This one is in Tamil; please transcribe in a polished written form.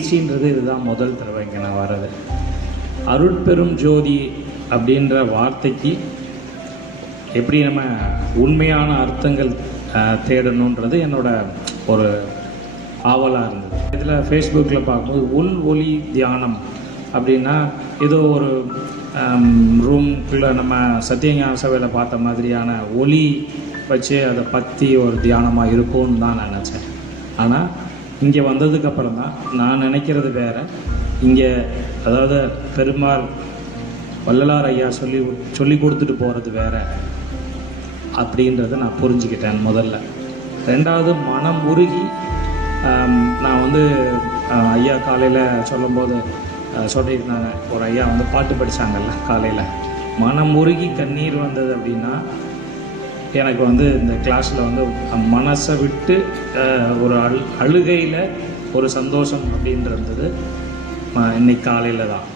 நிகழ்ச்சின்றது இதுதான் முதல் தடவை இங்கே நான் வர்றது. அருட்பெரும் ஜோதி அப்படின்ற வார்த்தைக்கு எப்படி நம்ம உண்மையான அர்த்தங்கள் தேடணுன்றது என்னோட ஒரு ஆவலாக இருந்தது. இதில் ஃபேஸ்புக்கில் பார்க்கும்போது உள் ஒளி தியானம் அப்படின்னா ஏதோ ஒரு ரூம்குள்ளே நம்ம சத்தியஞான சபையில் பார்த்த மாதிரியான ஒளி வச்சு அதை பற்றி ஒரு தியானமாக இருக்கும்னு தான் நான் நினச்சேன். ஆனால் இங்கே வந்ததுக்கப்புறம் தான் நான் நினைக்கிறது வேறு. இங்கே அதாவது பெருமாள் வள்ளலார் ஐயா சொல்லி கொடுத்துட்டு போகிறது வேறு அப்படின்றத நான் புரிஞ்சுக்கிட்டேன் முதல்ல. ரெண்டாவது, மனம் உருகி நான் ஐயா காலையில் சொல்லும்போது சொல்லியிருந்தாங்க, ஒரு ஐயா பாட்டு படித்தாங்கல்ல காலையில், மனம் உருகி கண்ணீர் வந்தது அப்படின்னா எனக்கு இந்த கிளாஸில் மனசை விட்டு ஒரு அழுகையில் ஒரு சந்தோஷம் அப்படின்றது இன்னைக்கு காலையில் தான்.